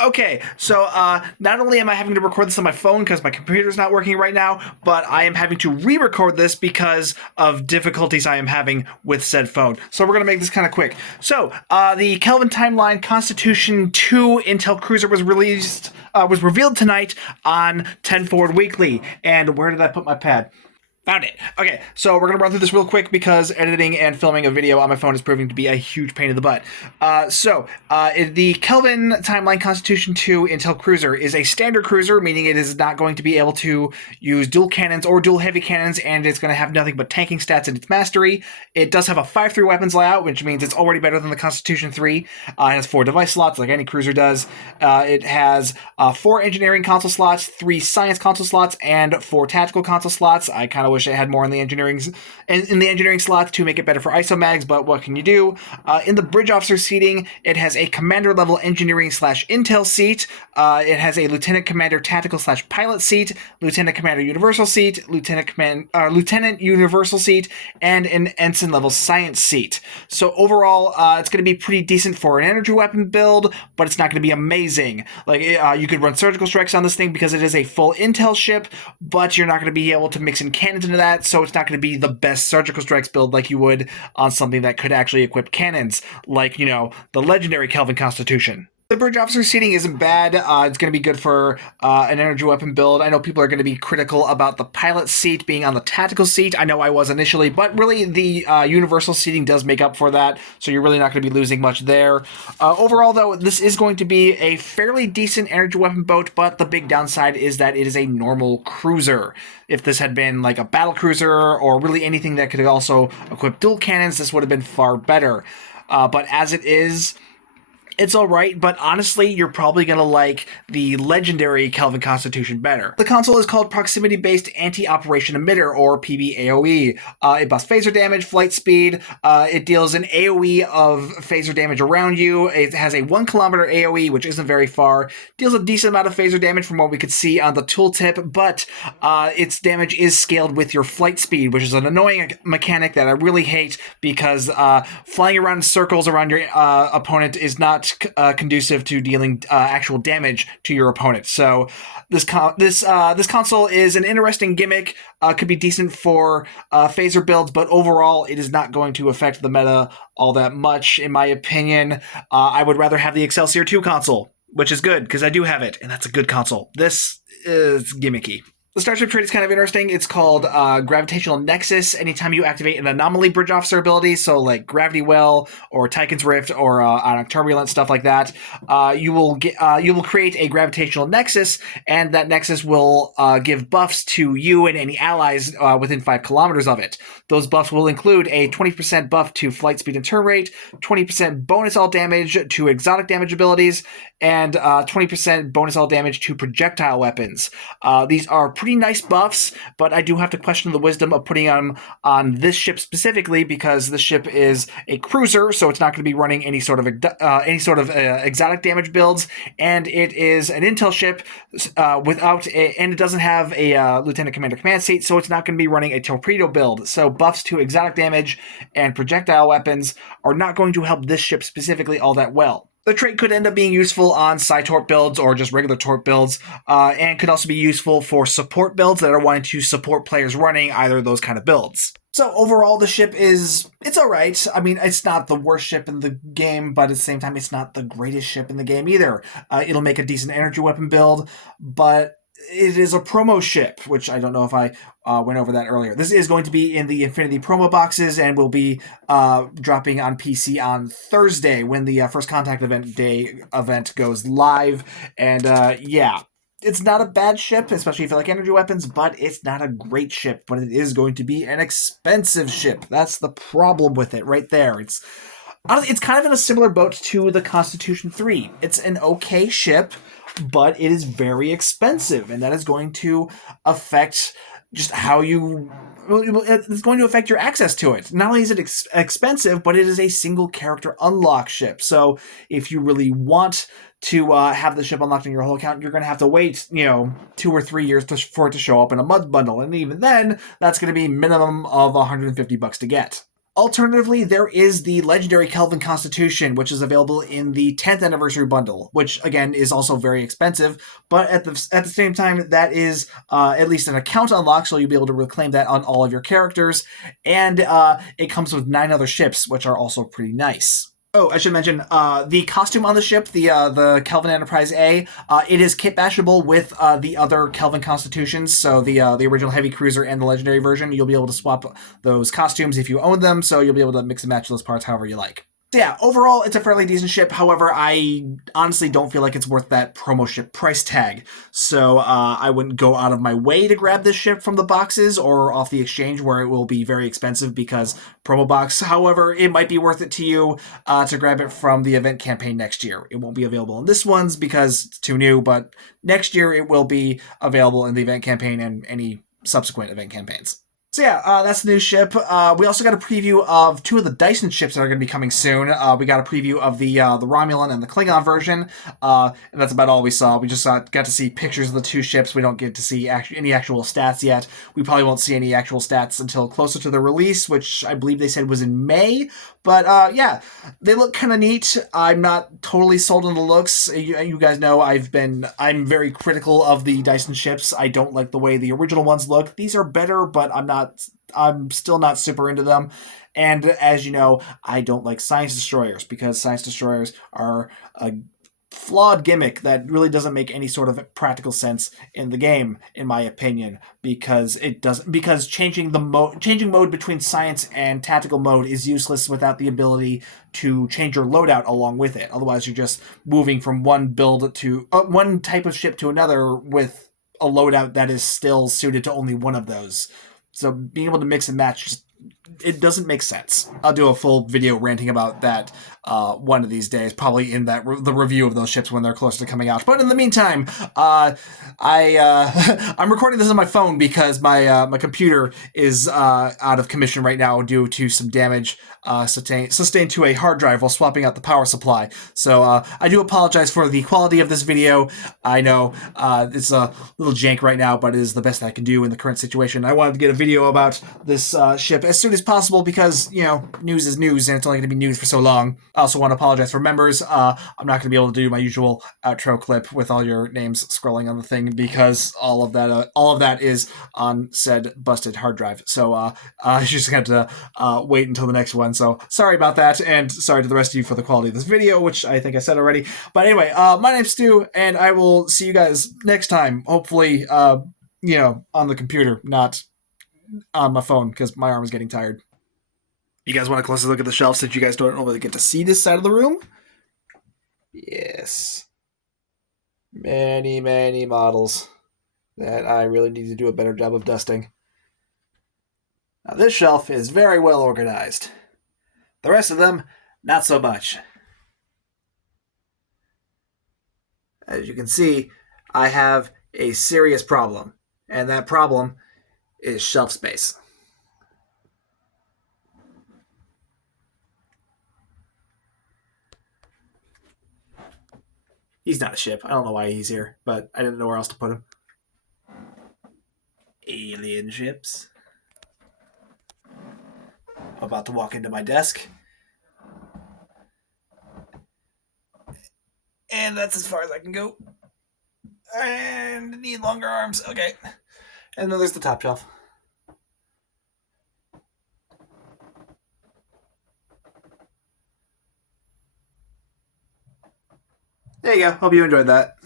Okay, so not only am I having to record this on my phone because my computer's not working right now, but I am having to re-record this because of difficulties I am having with said phone. So we're gonna make this kind of quick. So the Kelvin Timeline Constitution 2 Intel Cruiser was revealed tonight on 10 Forward Weekly. And where did I put my pad? Found it. Okay, so we're going to run through this real quick because editing and filming a video on my phone is proving to be a huge pain in the butt. The Kelvin Timeline Constitution 2 Intel Cruiser is a standard cruiser, meaning it is not going to be able to use dual cannons or dual heavy cannons, and it's going to have nothing but tanking stats in its mastery. It does have a 5-3 weapons layout, which means it's already better than the Constitution 3. It has 4 device slots, like any cruiser does. It has 4 engineering console slots, 3 science console slots, and 4 tactical console slots. I kind of wish it had more in the engineering slots to make it better for ISO mags, but what can you do? In the bridge officer seating, it has a commander level engineering / intel seat. It has a lieutenant commander tactical / pilot seat, lieutenant commander universal seat, lieutenant universal seat, and an ensign level science seat. So overall, it's going to be pretty decent for an energy weapon build, but it's not going to be amazing. Like you could run surgical strikes on this thing because it is a full intel ship, but you're not going to be able to mix in cannons into that, so it's not going to be the best surgical strikes build like you would on something that could actually equip cannons, like, the legendary Kelvin Constitution. The bridge officer seating isn't bad. It's going to be good for an energy weapon build. I know people are going to be critical about the pilot seat being on the tactical seat. I know I was initially, but really the universal seating does make up for that, so you're really not going to be losing much there. Overall, though, this is going to be a fairly decent energy weapon boat, but the big downside is that it is a normal cruiser. If this had been like a battle cruiser or really anything that could also equip dual cannons, this would have been far better. But as it is, it's alright, but honestly, you're probably going to like the legendary Kelvin Constitution better. The console is called Proximity-Based Anti-Operation Emitter, or PBAOE. It buffs phaser damage, flight speed, it deals an AoE of phaser damage around you, it has a 1 kilometer AoE, which isn't very far, deals a decent amount of phaser damage from what we could see on the tooltip, but its damage is scaled with your flight speed, which is an annoying mechanic that I really hate because flying around in circles around your opponent is not conducive to dealing actual damage to your opponent. So this console is an interesting gimmick. Could be decent for phaser builds, but overall it is not going to affect the meta all that much, in my opinion. I would rather have the Excelsior 2 console, which is good because I do have it, and that's a good console. This is gimmicky. The Starship trait is kind of interesting. It's called Gravitational Nexus. Anytime you activate an anomaly bridge officer ability, so like Gravity Well or Tychon's Rift or Turbulent, stuff like that, you will create a gravitational nexus, and that nexus will give buffs to you and any allies within 5 kilometers of it. Those buffs will include a 20% buff to flight speed and turn rate, 20% bonus all damage to exotic damage abilities, and 20% bonus all damage to projectile weapons. These are pretty nice buffs, but I do have to question the wisdom of putting them on this ship specifically because this ship is a cruiser, so it's not going to be running any sort of exotic damage builds, and it is an intel ship and it doesn't have a lieutenant commander command seat, so it's not going to be running a torpedo build. So buffs to exotic damage and projectile weapons are not going to help this ship specifically all that well. The trait could end up being useful on Psi-Torp builds or just regular Torp builds, and could also be useful for support builds that are wanting to support players running either of those kind of builds. So overall, the ship it's alright. I mean, it's not the worst ship in the game, but at the same time, it's not the greatest ship in the game either. It'll make a decent energy weapon build, but it is a promo ship, which I don't know if I went over that earlier. This is going to be in the Infinity promo boxes and will be dropping on PC on Thursday when the First Contact event goes live. And yeah, it's not a bad ship, especially if you like energy weapons, but it's not a great ship. But it is going to be an expensive ship. That's the problem with it right there. It's kind of in a similar boat to the Constitution 3. It's an okay ship, but it is very expensive, and that is going to affect just it's going to affect your access to it. Not only is it expensive, but it is a single character unlock ship. So if you really want to have the ship unlocked in your whole account, you're going to have to wait, 2 or 3 years for it to show up in a mud bundle. And even then, that's going to be minimum of $150 to get. Alternatively, there is the legendary Kelvin Constitution, which is available in the 10th anniversary bundle, which again is also very expensive. But at the same time, that is at least an account unlock, so you'll be able to reclaim that on all of your characters. And it comes with 9 other ships, which are also pretty nice. Oh, I should mention the costume on the ship, the Kelvin Enterprise A. It is kit bashable with the other Kelvin Constitutions, so the original heavy cruiser and the legendary version. You'll be able to swap those costumes if you own them, so you'll be able to mix and match those parts however you like. So yeah, overall, it's a fairly decent ship. However, I honestly don't feel like it's worth that promo ship price tag. So I wouldn't go out of my way to grab this ship from the boxes or off the exchange where it will be very expensive because promo box. However, it might be worth it to you to grab it from the event campaign next year. It won't be available in this one's because it's too new, but next year it will be available in the event campaign and any subsequent event campaigns. So yeah, that's the new ship. We also got a preview of 2 of the Dyson ships that are going to be coming soon. We got a preview of the Romulan and the Klingon version, and that's about all we saw. We just got to see pictures of the 2 ships. We don't get to see any actual stats yet. We probably won't see any actual stats until closer to the release, which I believe they said was in May. But yeah, they look kind of neat. I'm not totally sold on the looks. You guys know I'm very critical of the Dyson ships. I don't like the way the original ones look. These are better, but I'm still not super into them. And as you know, I don't like science destroyers because science destroyers are a flawed gimmick that really doesn't make any sort of practical sense in the game, in my opinion, because changing mode between science and tactical mode is useless without the ability to change your loadout along with it. Otherwise, you're just moving from one build to one type of ship to another with a loadout that is still suited to only one of those. So being able to mix and match, it doesn't make sense. I'll do a full video ranting about that one of these days, probably in the review of those ships when they're close to coming out. But in the meantime, I'm recording this on my phone because my computer is out of commission right now due to some damage sustained to a hard drive while swapping out the power supply. So I do apologize for the quality of this video. I know it's a little jank right now, but it is the best I can do in the current situation. I wanted to get a video about this ship as soon as possible because, news is news and it's only going to be news for so long. I also want to apologize for members. I'm not going to be able to do my usual outro clip with all your names scrolling on the thing because all of that is on said busted hard drive. So I just got to wait until the next one. So sorry about that, and sorry to the rest of you for the quality of this video, which I think I said already. But anyway, my name's Stu, and I will see you guys next time. Hopefully, on the computer, not on my phone, because my arm is getting tired. You guys want a closer look at the shelf since you guys don't really get to see this side of the room? Yes. Many, many models that I really need to do a better job of dusting. Now this shelf is very well organized. The rest of them, not so much. As you can see, I have a serious problem, and that problem is shelf space. He's not a ship. I don't know why he's here, but I didn't know where else to put him. Alien ships. I'm about to walk into my desk. And that's as far as I can go. And need longer arms. Okay. And then there's the top shelf. There you go. Hope you enjoyed that.